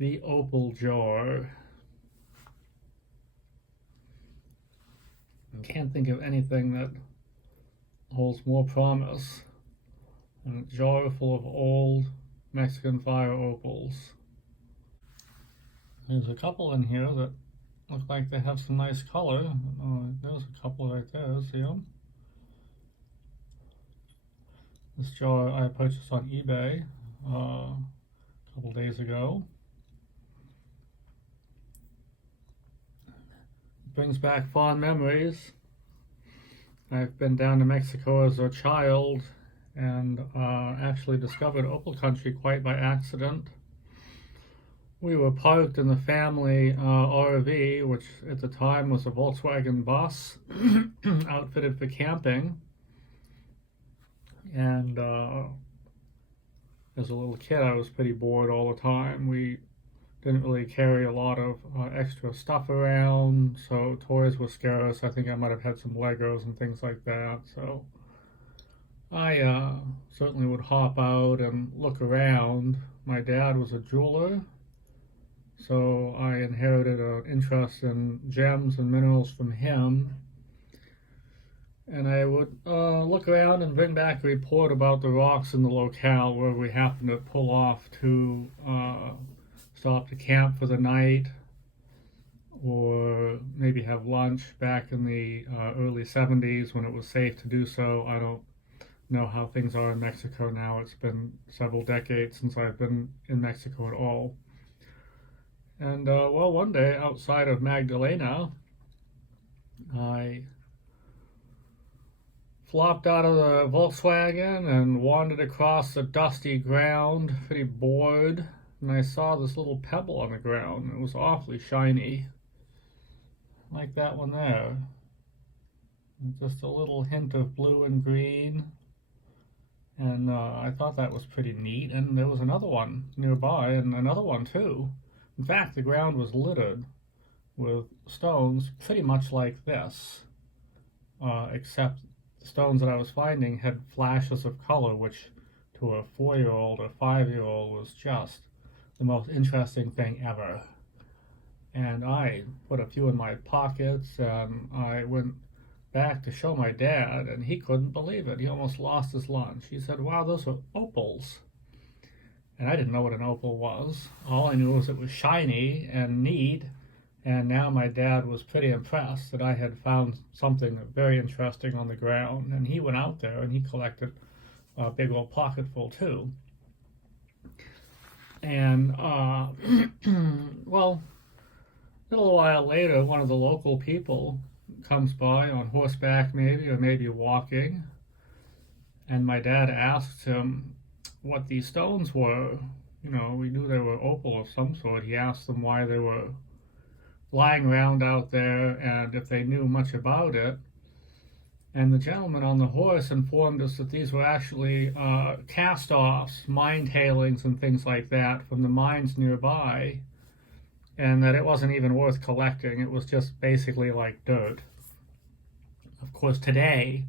The opal jar. I can't think of anything that holds more promise than a jar full of old Mexican fire opals. There's a couple in here that look like they have some nice color. There's a couple right there, see them? This jar I purchased on eBay a couple days ago. It brings back fond memories. I've been down to Mexico as a child and actually discovered opal country quite by accident. We were parked in the family RV, which at the time was a Volkswagen bus outfitted for camping. And as a little kid, I was pretty bored all the time. We didn't really carry a lot of extra stuff around, so toys were scarce. I think I might have had some Legos and things like that. So I certainly would hop out and look around. My dad was a jeweler, so I inherited an interest in gems and minerals from him. And I would look around and bring back a report about the rocks in the locale where we happened to pull off to stop to camp for the night, or maybe have lunch back in the early 70s when it was safe to do so. I don't know how things are in Mexico now. It's been several decades since I've been in Mexico at all. And well, one day outside of Magdalena, I flopped out of the Volkswagen and wandered across the dusty ground, pretty bored, and I saw this little pebble on the ground. It was awfully shiny, like that one there. Just a little hint of blue and green, and I thought that was pretty neat. And there was another one nearby, and another one too. In fact, the ground was littered with stones pretty much like this, except the stones that I was finding had flashes of color, which to a 4-year-old or 5-year-old was just the most interesting thing ever. And I put a few in my pockets, and I went back to show my dad, and he couldn't believe it. He almost lost his lunch. He said, "Wow, those are opals." And I didn't know what an opal was. All I knew was it was shiny and neat. And now my dad was pretty impressed that I had found something very interesting on the ground. And he went out there and he collected a big old pocketful too. And, well, a little while later, one of the local people comes by on horseback maybe, or maybe walking. And my dad asked him what these stones were. You know, we knew they were opal of some sort. He asked them why they were lying around out there and if they knew much about it. And the gentleman on the horse informed us that these were actually cast-offs, mine tailings and things like that from the mines nearby, and that it wasn't even worth collecting. It was just basically like dirt. Of course, today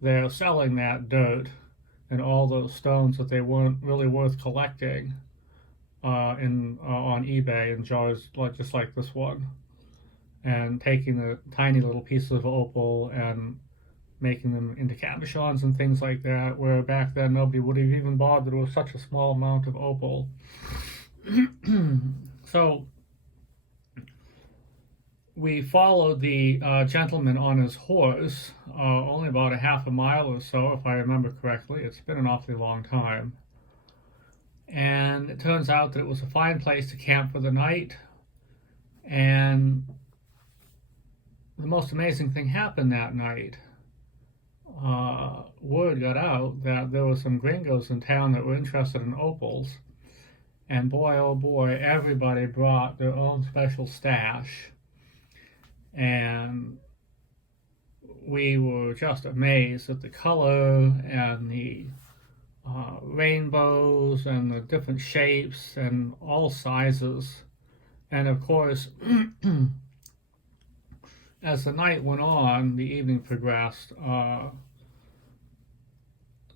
they're selling that dirt and all those stones that they weren't really worth collecting on eBay in jars just like this one, and taking the tiny little pieces of opal and making them into cabochons and things like that, where back then nobody would have even bothered with such a small amount of opal. So we followed the gentleman on his horse only about a half a mile or so, if I remember correctly. It's been an awfully long time. And it turns out that it was a fine place to camp for the night. And the most amazing thing happened that night. Word got out that there were some gringos in town that were interested in opals. And boy, oh boy, everybody brought their own special stash. And we were just amazed at the color and the rainbows and the different shapes and all sizes. And of course, as the night went on, the evening progressed,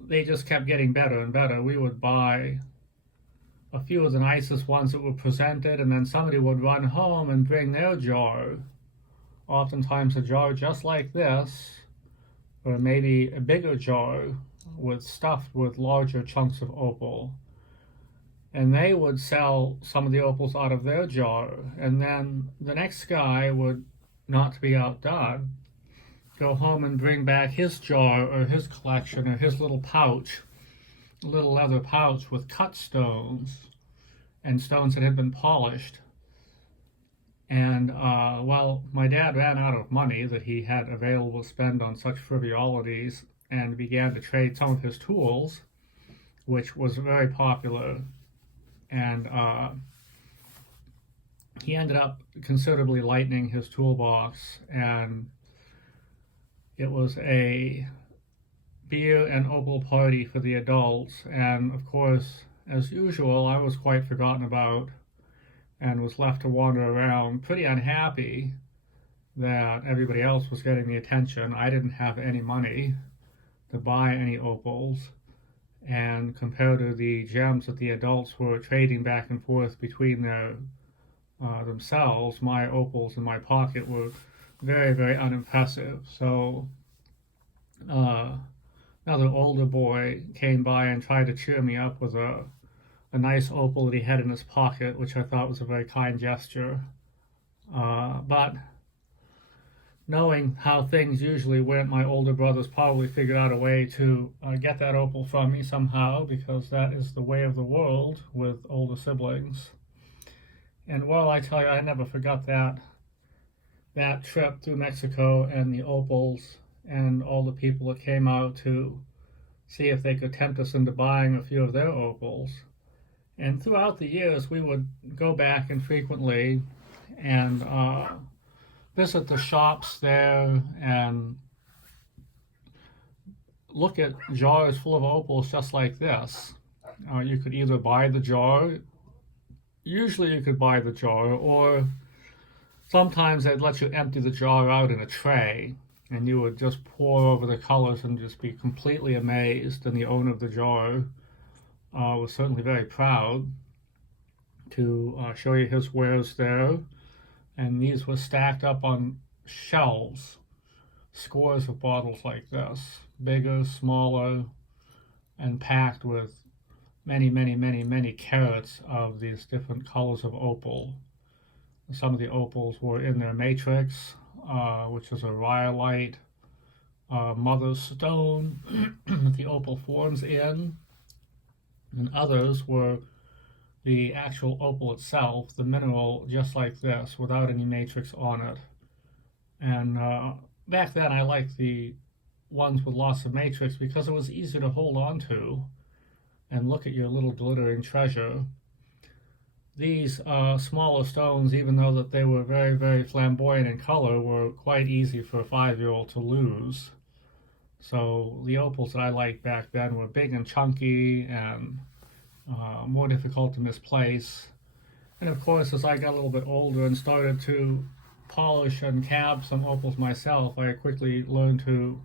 they just kept getting better and better. We would buy a few of the nicest ones that were presented, and then somebody would run home and bring their jar, oftentimes a jar just like this, or maybe a bigger jar with stuffed with larger chunks of opal. And they would sell some of the opals out of their jar, and then the next guy would, not to be outdone, go home and bring back his jar or his collection or his little pouch, little leather pouch with cut stones and stones that had been polished. And well, my dad ran out of money that he had available to spend on such frivolities and began to trade some of his tools, which was very popular. And he ended up considerably lightening his toolbox, and it was a beer and opal party for the adults. And of course, as usual, I was quite forgotten about and was left to wander around pretty unhappy that everybody else was getting the attention. I didn't have any money to buy any opals, and compared to the gems that the adults were trading back and forth between themselves, my opals in my pocket were very, very unimpressive. So another older boy came by and tried to cheer me up with a nice opal that he had in his pocket, which I thought was a very kind gesture. But knowing how things usually went, my older brothers probably figured out a way to get that opal from me somehow, because that is the way of the world with older siblings. And well, I tell you, I never forgot that trip through Mexico and the opals and all the people that came out to see if they could tempt us into buying a few of their opals. And throughout the years, we would go back and frequently and visit the shops there and look at jars full of opals just like this. You could either buy the jar, usually you could buy the jar, or sometimes they'd let you empty the jar out in a tray, and you would just pour over the colors and just be completely amazed. And the owner of the jar was certainly very proud to show you his wares there. And these were stacked up on shelves, scores of bottles like this, bigger, smaller, and packed with many, many, many, many carats of these different colors of opal. Some of the opals were in their matrix, which is a rhyolite mother's stone that the opal forms in, and others were the actual opal itself, the mineral, just like this, without any matrix on it. And back then I liked the ones with lots of matrix because it was easy to hold on to and look at your little glittering treasure. These smaller stones, even though that they were very, very flamboyant in color, were quite easy for a 5-year-old to lose. So the opals that I liked back then were big and chunky and more difficult to misplace. And of course, as I got a little bit older and started to polish and cab some opals myself, I quickly learned to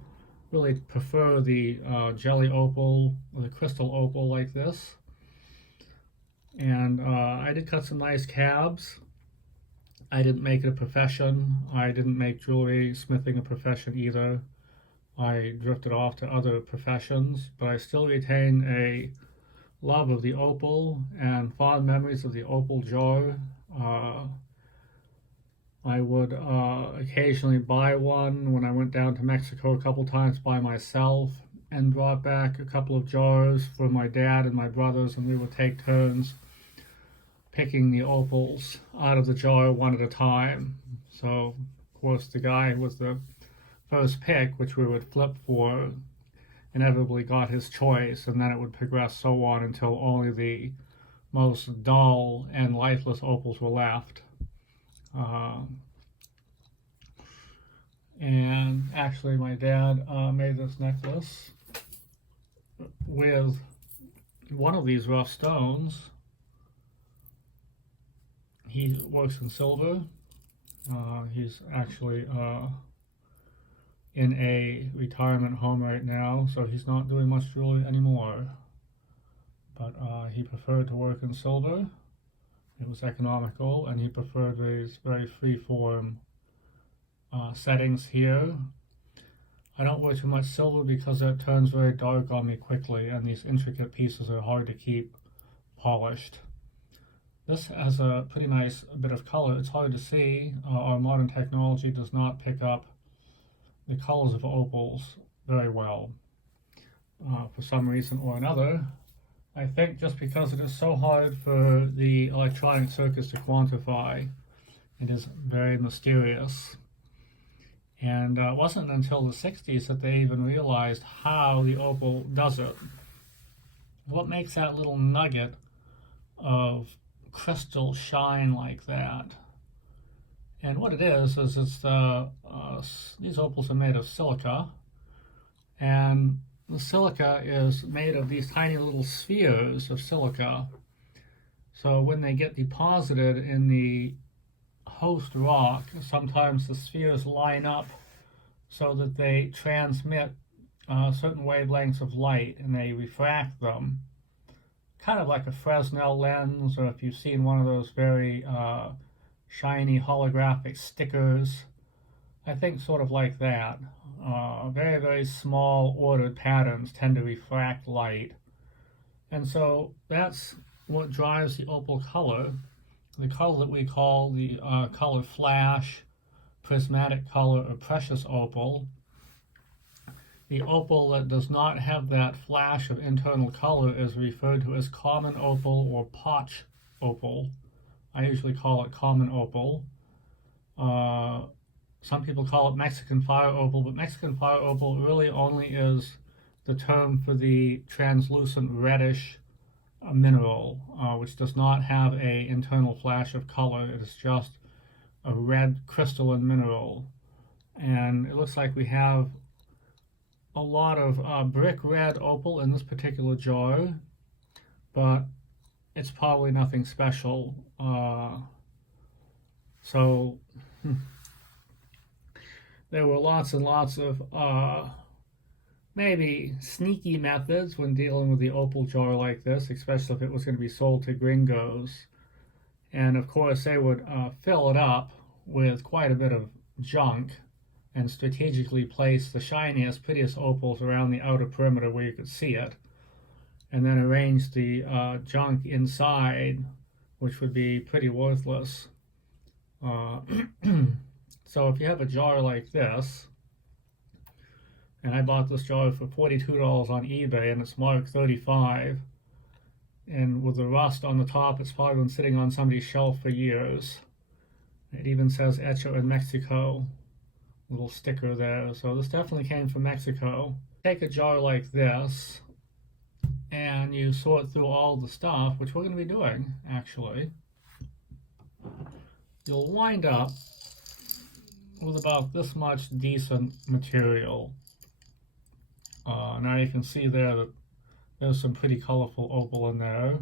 really prefer the jelly opal or the crystal opal like this. And I did cut some nice cabs. I didn't make it a profession. I didn't make jewelry smithing a profession either. I drifted off to other professions, but I still retain a love of the opal and fond memories of the opal jar. I would occasionally buy one when I went down to Mexico a couple times by myself, and brought back a couple of jars for my dad and my brothers, and we would take turns picking the opals out of the jar one at a time. So, of course, the guy with the first pick, which we would flip for, inevitably got his choice, and then it would progress so on until only the most dull and lifeless opals were left. And actually, my dad made this necklace with one of these rough stones. He works in silver. He's actually in a retirement home right now, so he's not doing much jewelry anymore. but he preferred to work in silver. It was economical, and he preferred these very free-form settings here. I don't wear too much silver because it turns very dark on me quickly, and these intricate pieces are hard to keep polished. This has a pretty nice bit of color. It's hard to see. Our modern technology does not pick up the colors of opals very well for some reason or another. I think just because it is so hard for the electronic circuits to quantify. It is very mysterious. And it wasn't until the 60s that they even realized how the opal does it. What makes that little nugget of crystal shine like that? And what it is it's these opals are made of silica, and the silica is made of these tiny little spheres of silica. So when they get deposited in the host rock, sometimes the spheres line up so that they transmit certain wavelengths of light, and they refract them, kind of like a Fresnel lens, or if you've seen one of those very shiny holographic stickers, I think sort of like that. Very, very small ordered patterns tend to refract light, and so that's what drives the opal color. The color that we call the color flash, prismatic color, or precious opal. The opal that does not have that flash of internal color is referred to as common opal or potch opal. I usually call it common opal. Some people call it Mexican fire opal, but Mexican fire opal really only is the term for the translucent reddish mineral, which does not have an internal flash of color. It is just a red crystalline mineral. And it looks like we have a lot of brick red opal in this particular jar, but it's probably nothing special. There were lots and lots of maybe sneaky methods when dealing with the opal jar like this, especially if it was going to be sold to gringos. And of course, they would fill it up with quite a bit of junk and strategically place the shiniest, prettiest opals around the outer perimeter where you could see it, and then arrange the junk inside, which would be pretty worthless. So if you have a jar like this, and I bought this jar for $42 on eBay, and it's marked 35, and with the rust on the top, it's probably been sitting on somebody's shelf for years. It even says Hecho in Mexico, little sticker there. So this definitely came from Mexico. Take a jar like this, and you sort through all the stuff, which we're going to be doing, actually. You'll wind up with about this much decent material. Now you can see there that there's some pretty colorful opal in there.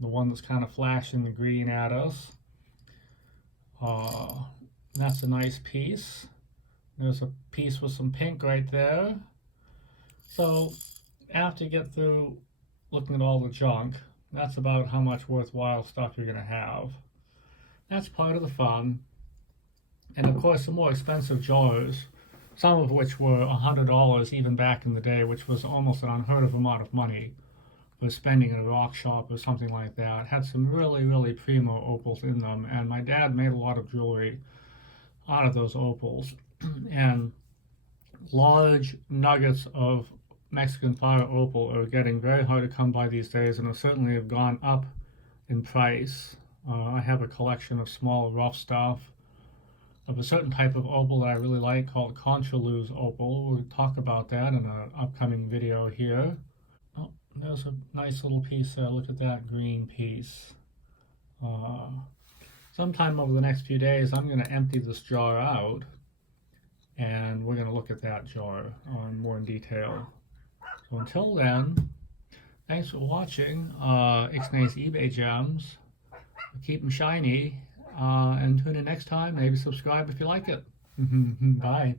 The one that's kind of flashing the green at us. That's a nice piece. There's a piece with some pink right there. So after you get through looking at all the junk, that's about how much worthwhile stuff you're going to have. That's part of the fun. And of course, the more expensive jars, some of which were $100 even back in the day, which was almost an unheard of amount of money for spending in a rock shop or something like that, had some really, really primo opals in them. And my dad made a lot of jewelry out of those opals. And large nuggets of Mexican fire opal are getting very hard to come by these days, and certainly have gone up in price. I have a collection of small rough stuff of a certain type of opal that I really like called Conchaluz opal. We'll talk about that in an upcoming video here. Oh, there's a nice little piece there. Look at that green piece. Sometime over the next few days, I'm going to empty this jar out, and we're going to look at that jar more in detail. So until then, thanks for watching Ixnay's eBay Gems. Keep them shiny, and tune in next time. Maybe subscribe if you like it. Bye.